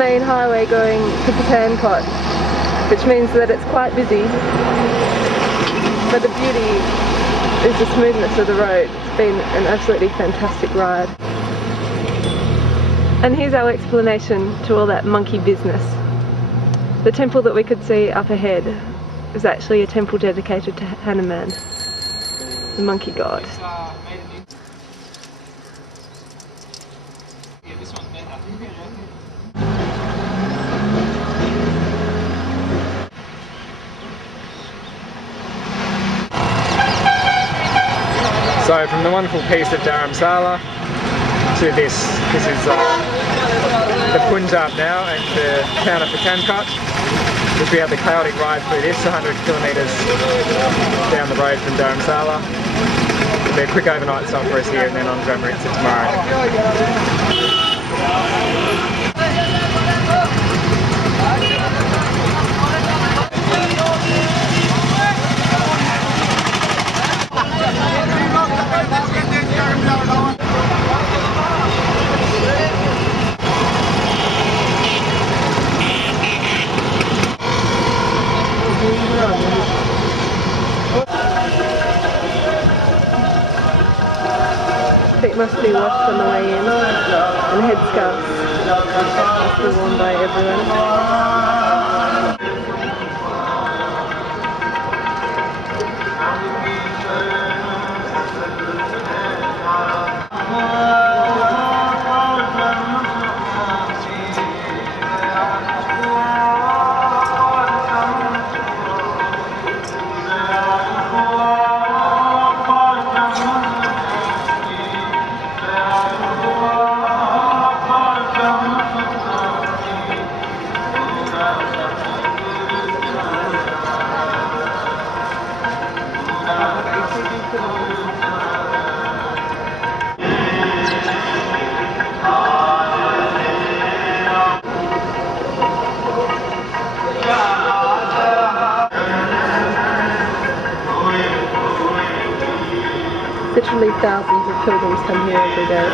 main highway going to Patankot, which means that it's quite busy. But the beauty is the smoothness of the road. It's been an absolutely fantastic ride. And here's our explanation to all that monkey business. The temple that we could see up ahead is actually a temple dedicated to Hanuman, the monkey god. So from the wonderful piece of Dharamsala to this is the Punjab now and the town of Patankot, which we have the chaotic ride through this, 100 kilometres down the road from Dharamsala. It'll be a quick overnight stop for us here and then on to Amritsar tomorrow. Feet must be washed on the way in, and headscarves must be worn by everyone. Literally thousands of pilgrims come here every day.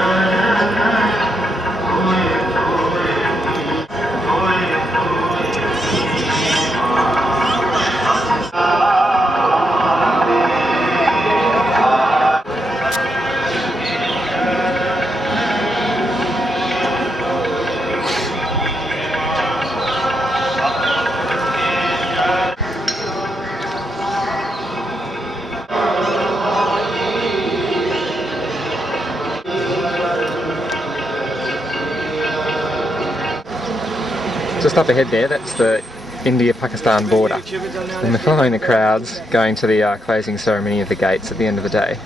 Just up ahead there, that's the India-Pakistan border. And we're following the crowds going to the closing ceremony of the gates at the end of the day.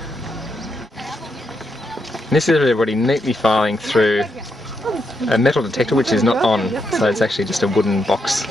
And this is everybody neatly filing through a metal detector which is not on, so it's actually just a wooden box.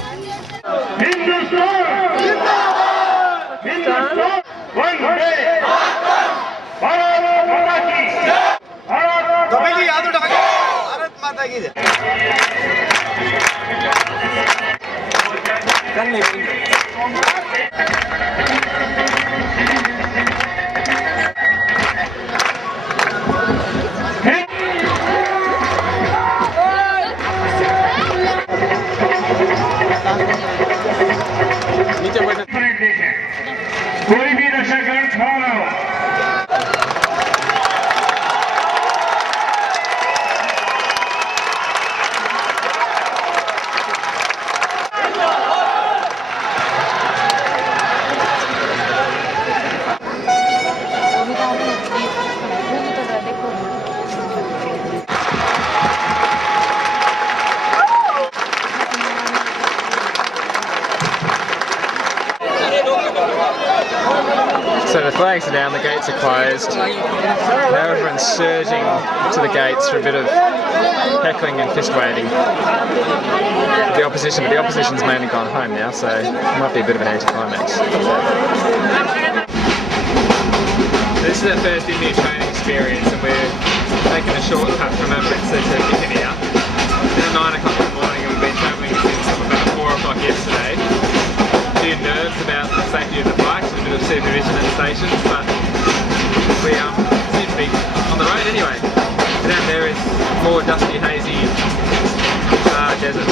So the flags are down, the gates are closed. Now everyone's surging to the gates for a bit of heckling and fist waving. The opposition's mainly gone home now, so it might be a bit of an anticlimax. This is our first India training experience, and we're taking a shortcut from Amritsar to Katy. It's 9 o'clock in the morning and we've been travelling since about 4 o'clock yesterday. A few nerves about the safety of the bikes and a bit of supervision at stations, but we seem to be on the road anyway. Down there is more dusty, hazy desert.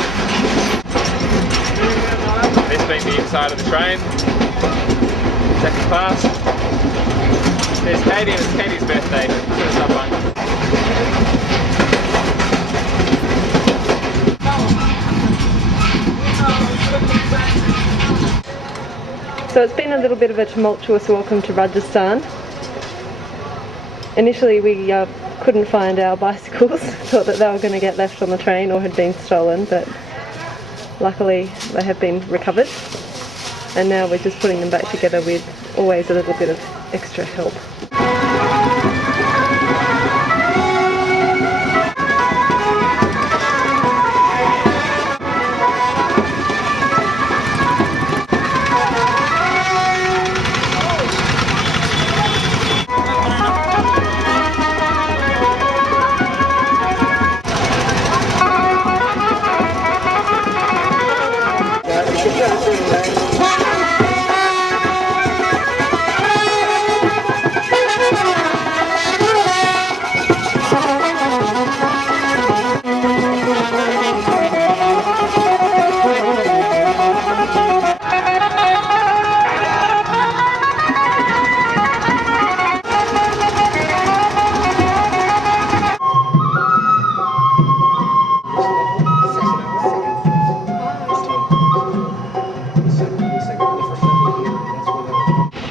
This being the inside of the train. Second class. There's Katy, and it's Katy's birthday. Put us up on. So it's been a little bit of a tumultuous welcome to Rajasthan. Initially we couldn't find our bicycles, thought that they were going to get left on the train or had been stolen, but luckily they have been recovered, and now we're just putting them back together with always a little bit of extra help.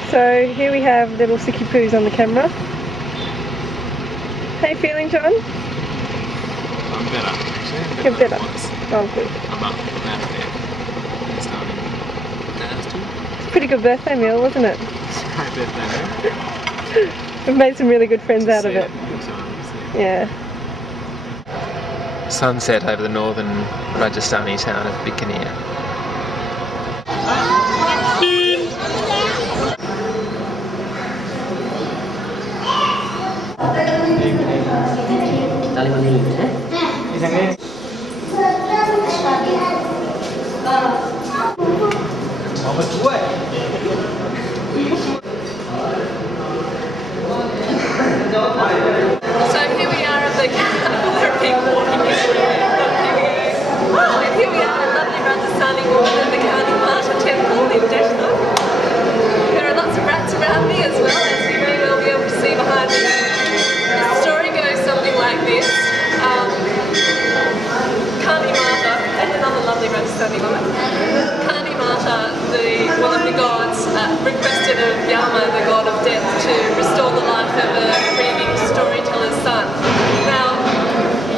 So here we have little Sicky Poos on the camera. How you feeling, John? I'm better, actually. You're better? Oh, good. I'm up and out of bed. It's starting nasty. It's a pretty good birthday meal, wasn't it? It's a great birthday meal. We've made some really good friends out of it. Good times, Yeah. Sunset over the northern Rajasthani town of Bikaner. So here we are at the big walking area. And here we are at lovely Rajasthani woman at the Katy Mata temple in Deshna. There are lots of rats around me as well, as you may well be able to see behind me. The story goes something like this. Katy Mata, and another lovely Rajasthani woman. Katy Mata, one of the gods, requested of Yama, the god of death, to restore the life of a grieving storyteller's son. Now,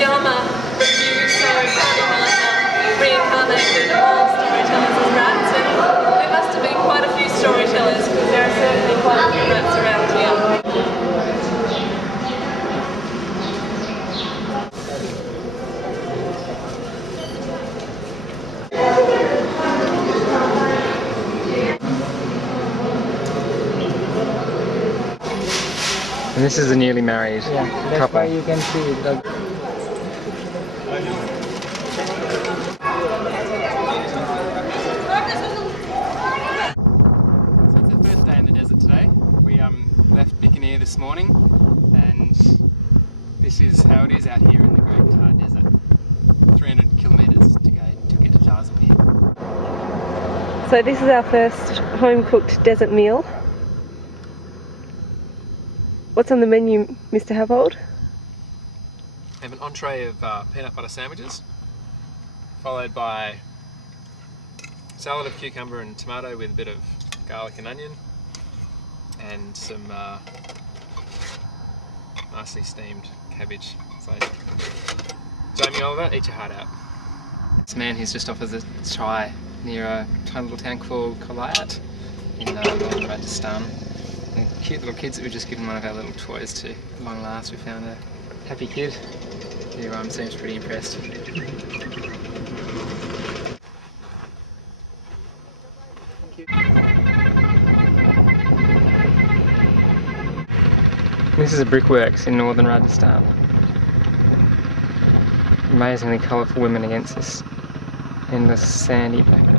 Yama refused, so Katy Mata reincarnated all storytellers as rats, and there must have been quite a few storytellers, because there are certainly quite a few rats around here. And this is a newly married That's couple. why you can see the So it's the first day in the desert today. We left Bikaner this morning, and this is how it is out here in the Great Thar Desert. 300 kilometres to go to get to Jaisalmer. So this is our first home-cooked desert meal. What's on the menu, Mr. Havold? We have an entree of peanut butter sandwiches, followed by salad of cucumber and tomato with a bit of garlic and onion, and some nicely steamed cabbage. So, Jamie Oliver, eat your heart out. This man, he's just off as a chai near a tiny little town called Kalayat in northern Rajasthan. And cute little kids that we've just given one of our little toys to. At long last, we found a happy kid who seems pretty impressed. This is a brickworks in northern Rajasthan. Amazingly colourful women against this endless sandy background.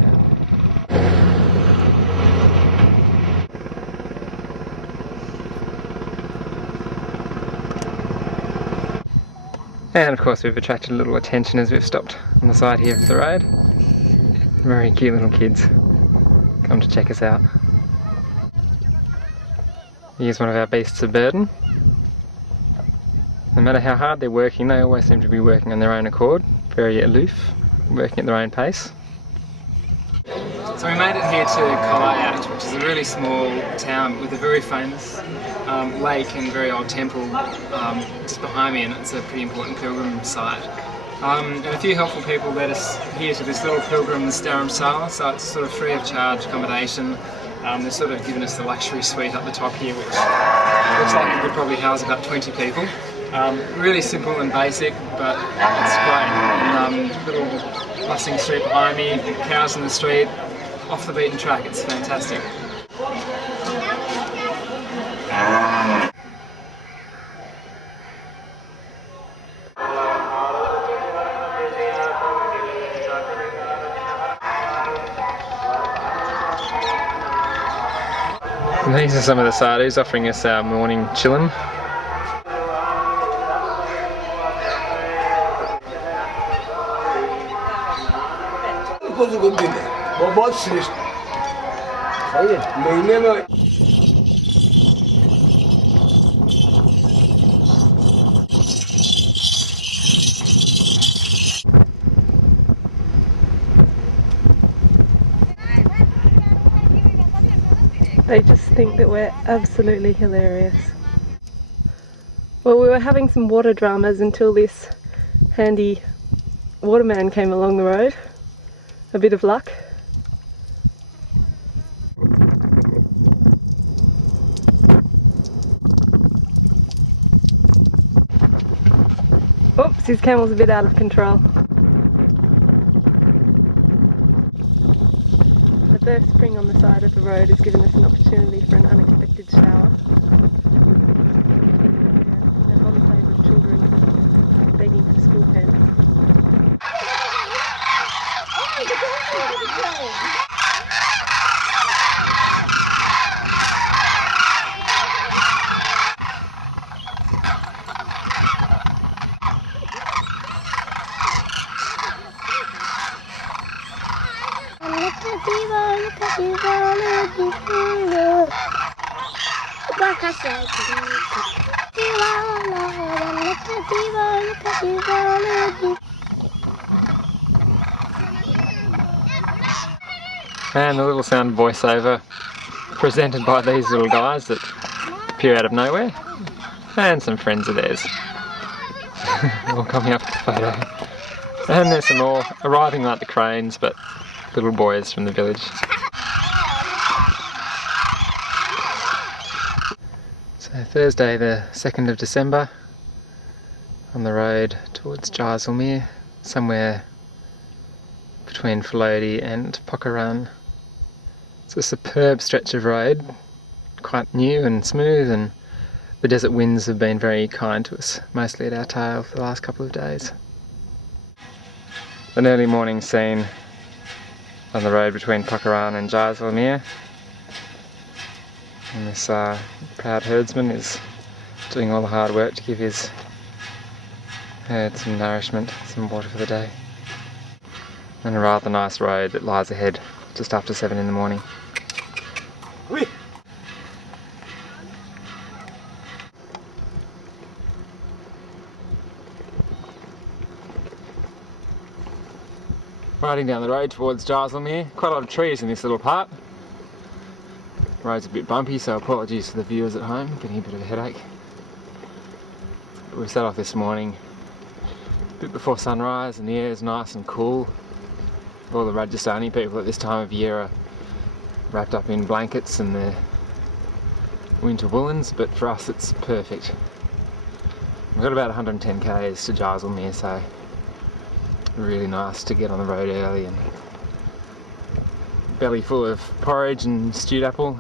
And of course we've attracted a little attention as we've stopped on the side here of the road. Very cute little kids come to check us out. Here's one of our beasts of burden. No matter how hard they're working, they always seem to be working on their own accord, very aloof, working at their own pace. So we made it here to Kalayat, which is a really small town with a very famous lake and very old temple just behind me, and it's a pretty important pilgrim site. And a few helpful people led us here to this little pilgrim's dharamsala, so it's sort of free of charge accommodation. They've sort of given us the luxury suite up the top here, which looks like it could probably house about 20 people. Really simple and basic, but it's great. And little bustling street behind me, cows in the street, off the beaten track, it's fantastic. And these are some of the sadhus offering us our morning chillin'. They just think that we're absolutely hilarious. Well, we were having some water dramas until this handy waterman came along the road. A bit of luck. Oops, his camel's a bit out of control. A burst spring on the side of the road has given us an opportunity for an unexpected shower. An enclave of children begging for school pens. And a little sound voiceover presented by these little guys that appear out of nowhere, and some friends of theirs all coming up to the photo. And there's some more arriving like the cranes, but little boys from the village. So Thursday the 2nd of December, on the road towards Jaisalmer, somewhere between Falodi and Pokhara. It's a superb stretch of road, quite new and smooth, and the desert winds have been very kind to us, mostly at our tail for the last couple of days. An early morning scene on the road between Pokhara and Jaisalmer, and this proud herdsman is doing all the hard work to give his herd some nourishment, some water for the day. And a rather nice road that lies ahead just after 7 in the morning. Oui. Riding down the road towards Jaisalmer, quite a lot of trees in this little part. The road's a bit bumpy, so apologies to the viewers at home, getting a bit of a headache. But we set off this morning a bit before sunrise, and the air's nice and cool. All the Rajasthani people at this time of year are wrapped up in blankets and their winter woolens, but for us it's perfect. We've got about 110 k's to Jaisalmer, so really nice to get on the road early and belly full of porridge and stewed apple.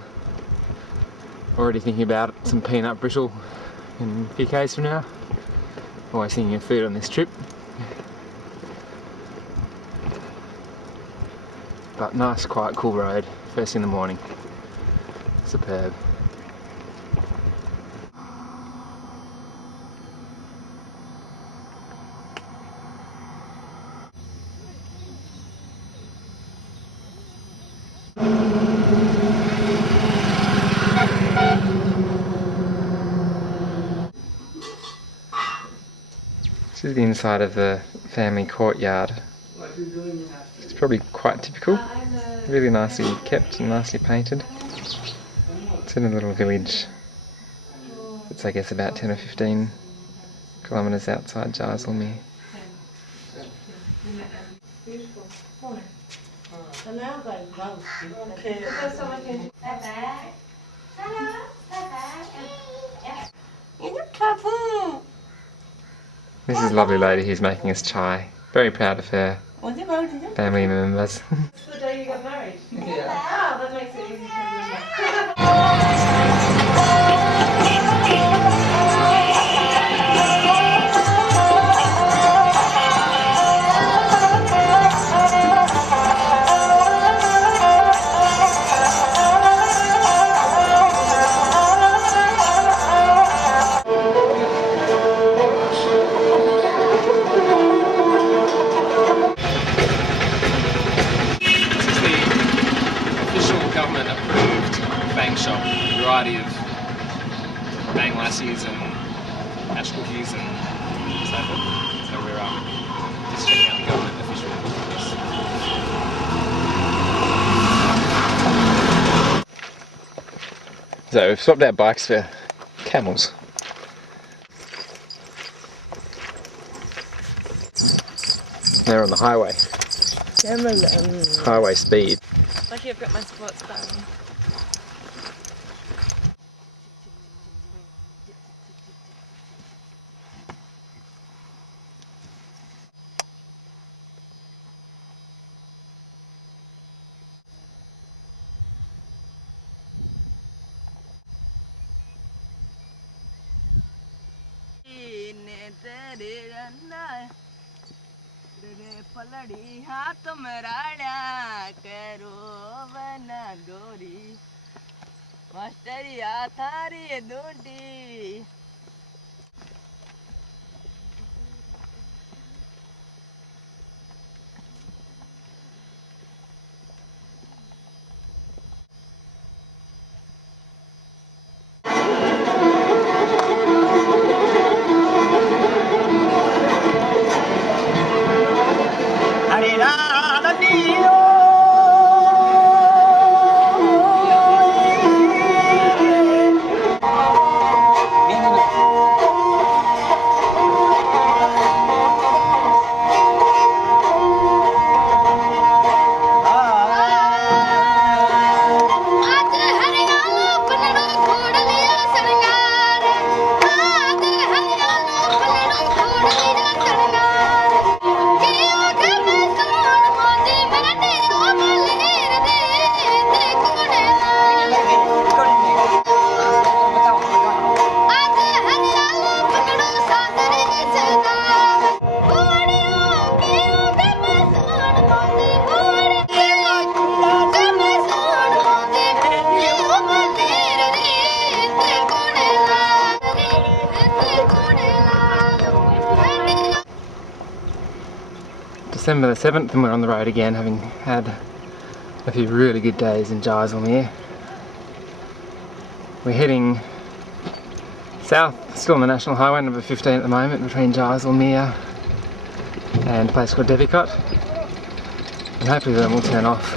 Already thinking about some peanut brittle in a few k's from now. Always thinking of food on this trip. But nice, quiet, cool road, first in the morning. Superb. This is the inside of the family courtyard. It's probably quite typical. Really nicely kept and nicely painted. It's in a little village. It's I guess about 10 or 15 kilometres outside Jaisalmer. This is a lovely lady who's making us chai. Very proud of her family members. The day you got married? Yeah. Oh, that makes it easy to shop, a variety of bang lassies and ash cookies and so forth. So we're just checking out the government official list. So we've swapped out bikes for camels. They're on the highway. Highway speed. Lucky I've got my sports bar on. पलड़ी हाथ मराड़ा करो बना गोरी मास्टरिया थारी दूटी December the 7th and we're on the road again, having had a few really good days in Jaisalmer. We're heading south, still on the National Highway number 15 at the moment, between Jaisalmer and a place called Devikot, and hopefully then we'll turn off.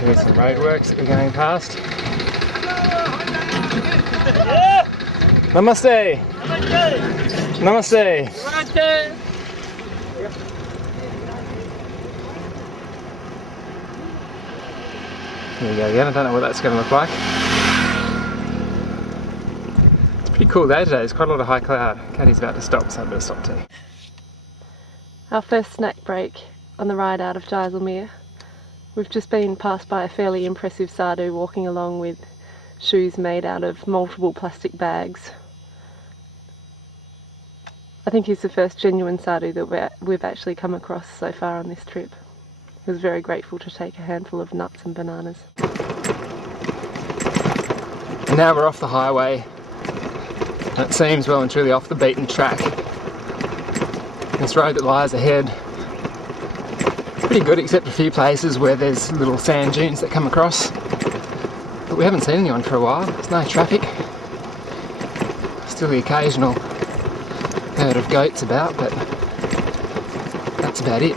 Here's some roadworks that we're going past. Namaste! Namaste! Here we go again, I don't know what that's going to look like. It's a pretty cool day today, there's quite a lot of high cloud. Katy's about to stop, so I'm going to stop too. Our first snack break on the ride out of Jaisalmer. We've just been passed by a fairly impressive sadhu walking along with shoes made out of multiple plastic bags. I think he's the first genuine sadhu that we've actually come across so far on this trip. He was very grateful to take a handful of nuts and bananas. And now we're off the highway. It seems well and truly off the beaten track. This road that lies ahead, pretty good except a few places where there's little sand dunes that come across. But we haven't seen anyone for a while, there's no traffic. Still the occasional herd of goats about, but that's about it.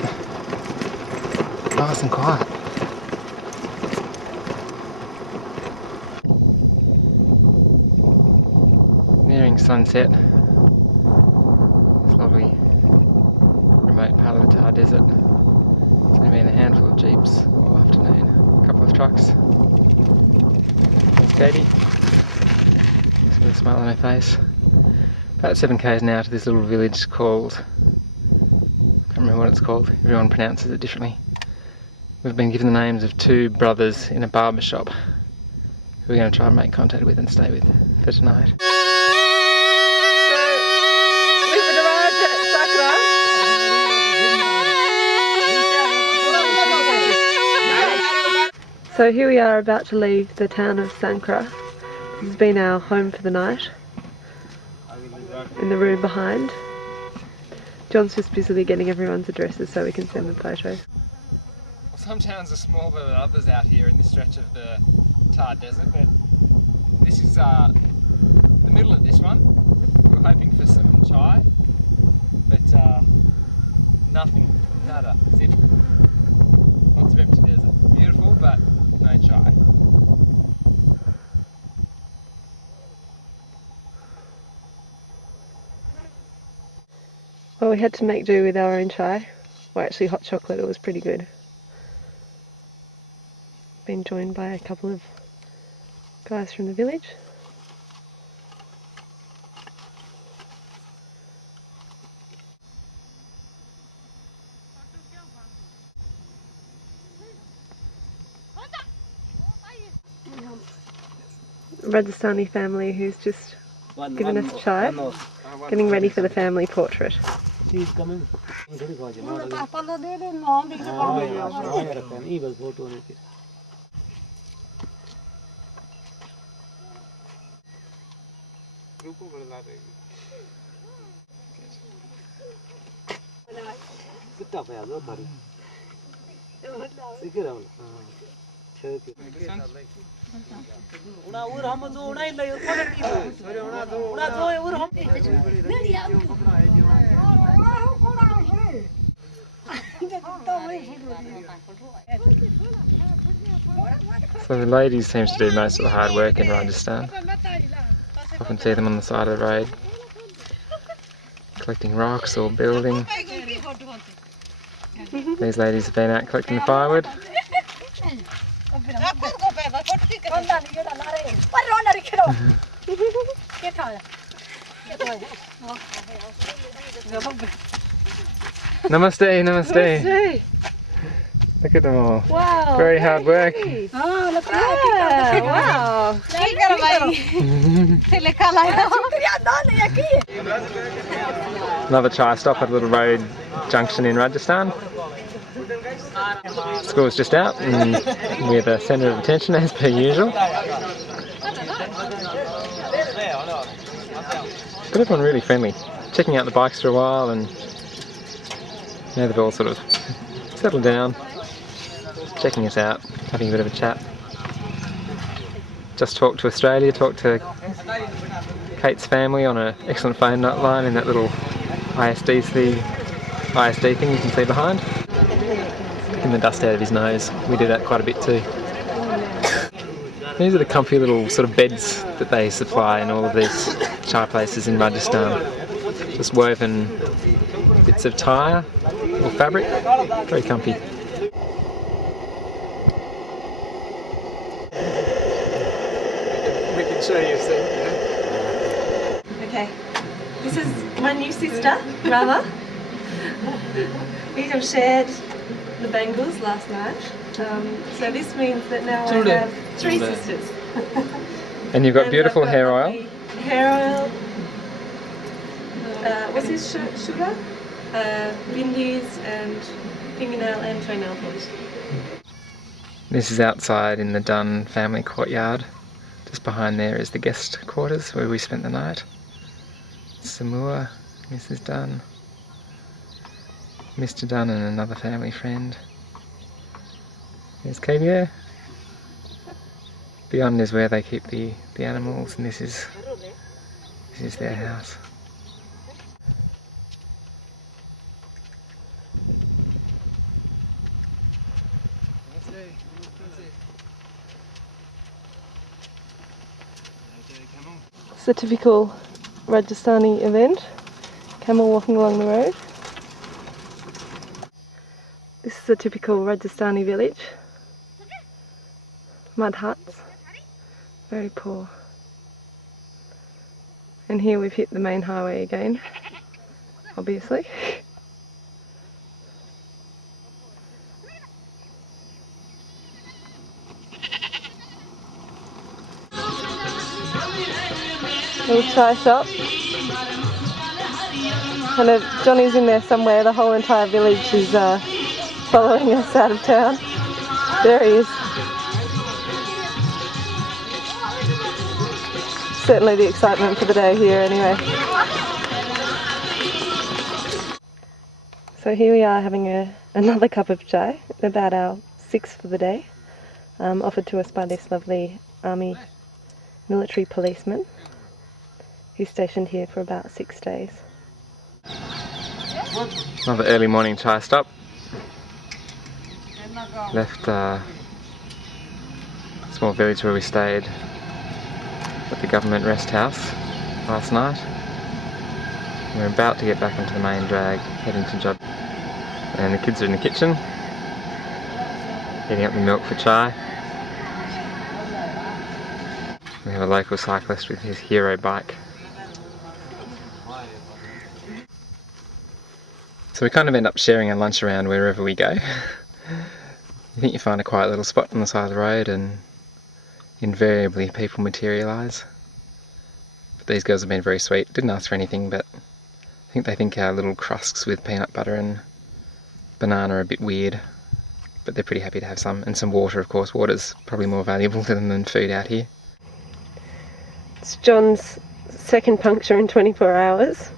Nice and quiet. Nearing sunset. This lovely remote part of the Thar Desert. It's going to be in a handful of jeeps all afternoon. A couple of trucks. There's Katy. Just with a smile on her face. About 7 k's now to this little village called... I can't remember what it's called. Everyone pronounces it differently. We've been given the names of 2 brothers in a barber shop who we're going to try and make contact with and stay with for tonight. So here we are about to leave the town of Sankra. This has been our home for the night, in the room behind. John's just busily getting everyone's addresses so we can send them photos. Well, some towns are smaller than others out here in this stretch of the Thar Desert, but this is the middle of this one. We were hoping for some chai, but nothing, nada, zip. Lots of empty desert. Beautiful, but no chai. Well, we had to make do with our own chai. Well, actually hot chocolate, it was pretty good. Been joined by a couple of guys from the village. Rajasthani family who's just given us chai, getting ready for the family portrait. She's coming. So the ladies seem to do most of the hard work in Rajasthan. Often see them on the side of the road, collecting rocks or building. These ladies have been out collecting the firewood. Namaste, namaste. Look at them all. Wow! Very hard work. Oh, look at wow! Another chai stop at a little road junction in Rajasthan. School's just out and we're the centre of attention as per usual. But everyone really friendly. Checking out the bikes for a while and now they've all sort of settled down, checking us out, having a bit of a chat. Just talked to Australia, talked to Kate's family on an excellent phone line in that little ISD thing you can see behind. Getting the dust out of his nose, we do that quite a bit too. These are the comfy little sort of beds that they supply in all of these chai places in Rajasthan. Just woven bits of tire or fabric, very comfy. We can show you some. Okay, this is my new sister, Rama. We have shared the bangles last night, so this means that now I have 3 sisters. And you've got beautiful hair oil. Hair oil. What's this? Sugar? Bindis and fingernail and toenail polish. This is outside in the Dunn family courtyard. Just behind there is the guest quarters where we spent the night. Samua, Mrs. Dunn, Mr. Dunn and another family friend. There's KBO. Beyond is where they keep the animals and this is their house. It's a typical Rajasthani event. Camel walking along the road. This is a typical Rajasthani village. Mud huts. Very poor. And here we've hit the main highway again, obviously. Little chai shop. Kind of, Johnny's in there somewhere. The whole entire village is following us out of town. There he is. Certainly the excitement for the day here anyway. So here we are having another cup of chai, about our 6th for the day, offered to us by this lovely army military policeman who's stationed here for about 6 days. Another early morning chai stop. Left a small village where we stayed at the government rest house last night. We're about to get back onto the main drag, heading to Jod. And the kids are in the kitchen, heating up the milk for chai. We have a local cyclist with his hero bike. So we kind of end up sharing our lunch around wherever we go. You think you find a quiet little spot on the side of the road and invariably people materialise. But these girls have been very sweet. Didn't ask for anything, but I think they think our little crusks with peanut butter and banana are a bit weird. But they're pretty happy to have some. And some water, of course. Water's probably more valuable to them than food out here. It's John's second puncture in 24 hours.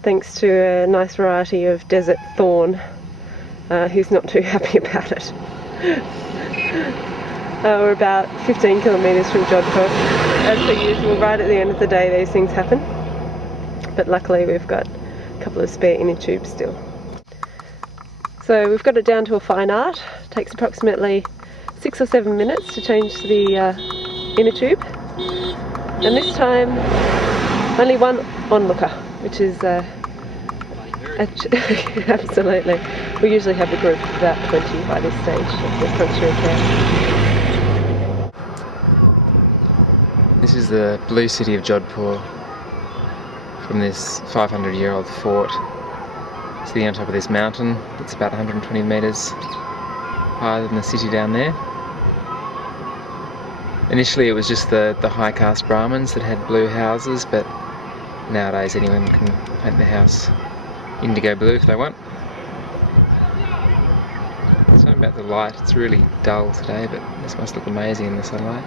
Thanks to a nice variety of desert thorn, who's not too happy about it. We're about 15 kilometres from Jodhpur. As per usual, right at the end of the day these things happen. But luckily we've got a couple of spare inner tubes still. So we've got it down to a fine art. It takes approximately 6 or 7 minutes to change the inner tube. And this time only one onlooker, which is absolutely. We usually have a group of about 20 by this stage of the puncture account. This is the blue city of Jodhpur from this 500-year-old fort. Sitting on top of this mountain that's about 120 metres higher than the city down there. Initially it was just the high caste Brahmins that had blue houses, but nowadays anyone can paint the house indigo blue if they want. Something about the light, it's really dull today, but this must look amazing in the sunlight.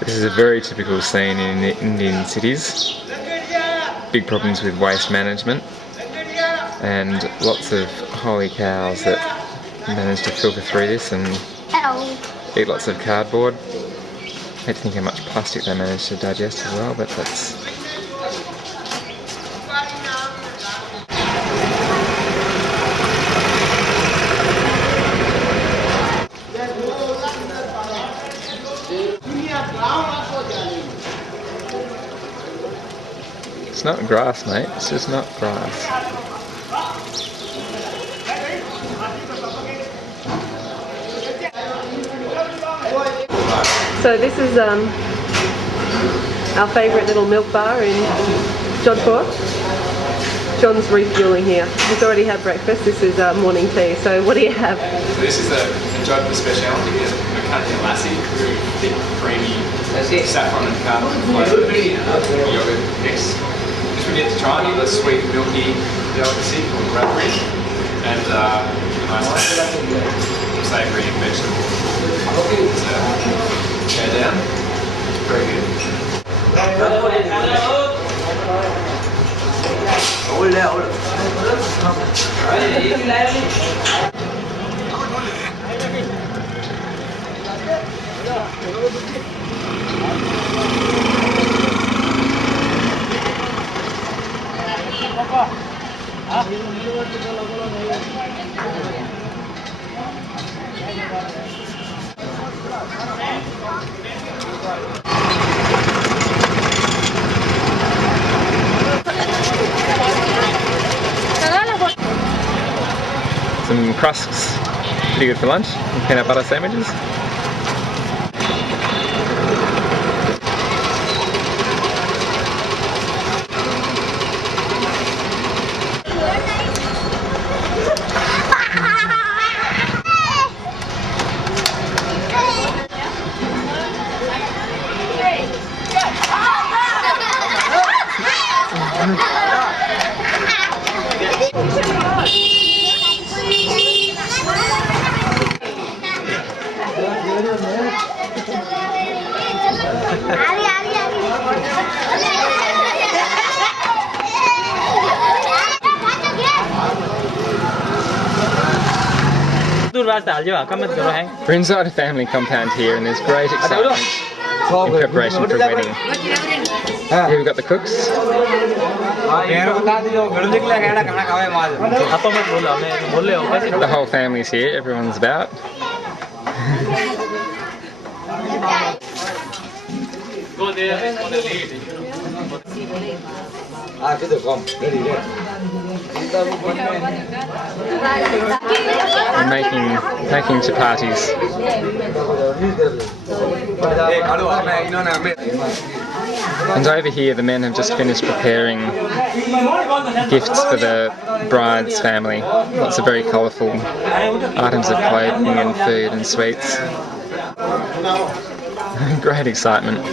This is a very typical scene in Indian cities. Big problems with waste management and lots of holy cows that manage to filter through this and eat lots of cardboard. I hate to think how much plastic they manage to digest as well, but that's... It's not grass, mate. It's just not grass. So this is our favourite little milk bar in Jodhpur. John's refuelling here. He's already had breakfast. This is morning tea. So what do you have? So this is a Jodhpur speciality. It's a lassi, very thick, creamy, saffron and cardamom flavoured yogurt mix. Which we get to try another sweet, milky delicacy called raspberry, and nice savoury and vegetable. Go down. Very good. crusks, pretty good for lunch, and peanut butter sandwiches. We're inside a family compound here and there's great excitement in preparation for a wedding. Here we've got the cooks. The whole family's here, everyone's about. We're making chapatis. And over here the men have just finished preparing gifts for the bride's family. Lots of very colourful items of clothing and food and sweets. Great excitement.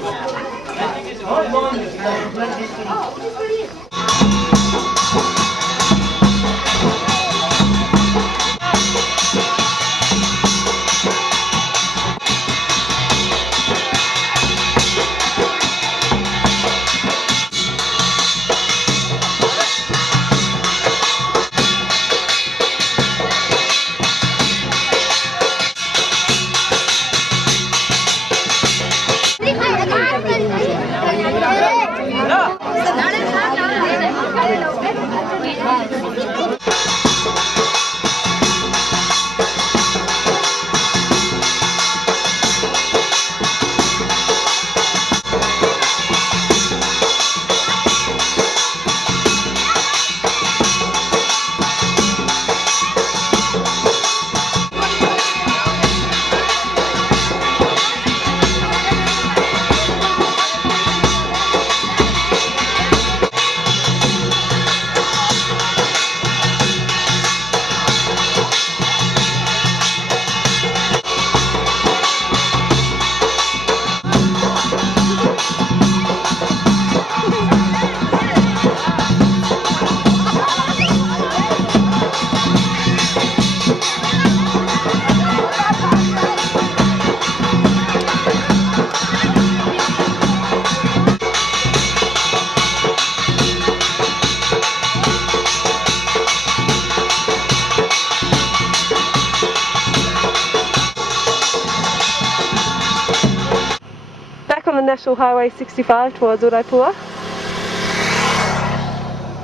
On the National Highway 65 towards Udaipur.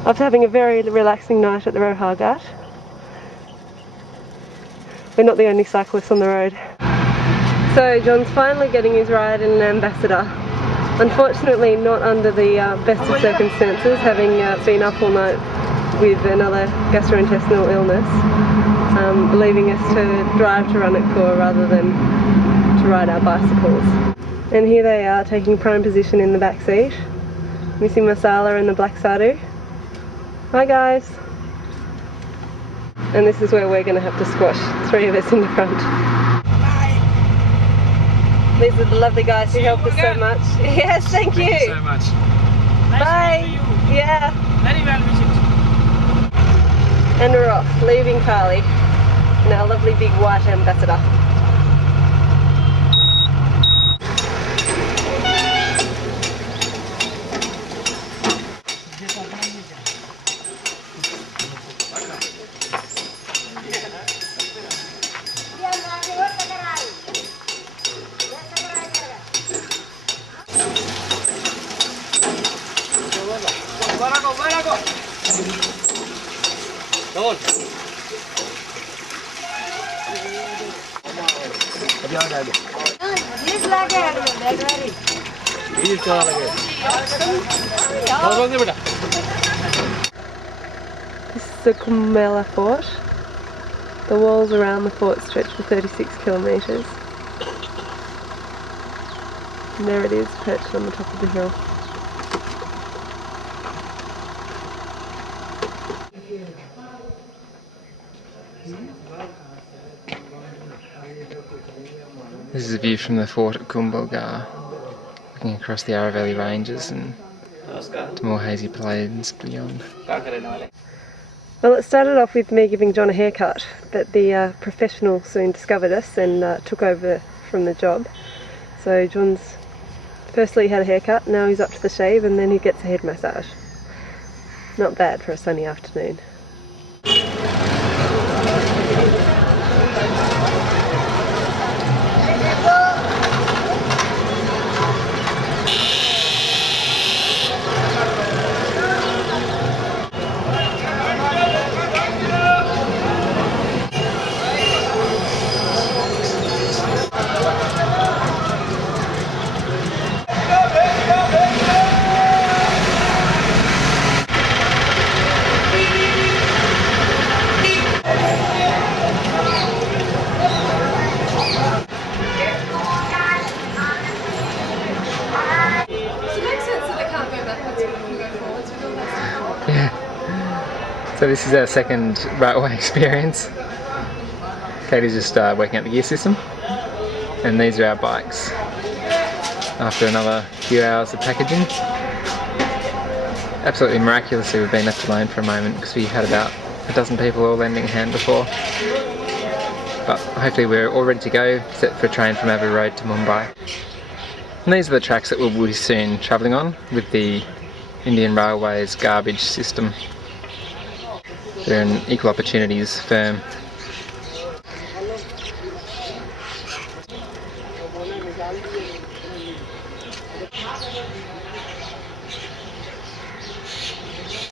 After having a very relaxing night at the Rohar Ghat. We're not the only cyclists on the road. So John's finally getting his ride in an Ambassador. Unfortunately not under the best of circumstances, having been up all night with another gastrointestinal illness, leaving us to drive to Ranakpur rather than to ride our bicycles. And here they are taking prime position in the back seat. Missy Masala and the black sadhu. Hi guys. And this is where we're going to have to squash, 3 of us in the front. These are the lovely guys who helped us so much. Yes, thank you. Thank you so much. Bye. Yeah. Very well wishes. And we're off, leaving Kali in our lovely big white Ambassador. This is the Kumbh Mela Fort, The walls around the fort stretch for 36 kilometres. And there it is, perched on the top of the hill. This is a view from the fort at Kumbulgar, looking across the Yarra Valley Ranges and to more hazy plains beyond. Well, it started off with me giving John a haircut, but the professional soon discovered us and took over from the job. So John's firstly had a haircut, now he's up to the shave, and then he gets a head massage. Not bad for a sunny afternoon. So this is our second railway experience. Katie's just working out the gear system, and these are our bikes after another few hours of packaging. Absolutely miraculously we've been left alone for a moment because we had about a dozen people all lending a hand before. But hopefully we're all ready to go, set for a train from Abbey Road to Mumbai. And these are the tracks that we'll be soon travelling on with the Indian Railways garbage system. They're an equal opportunities firm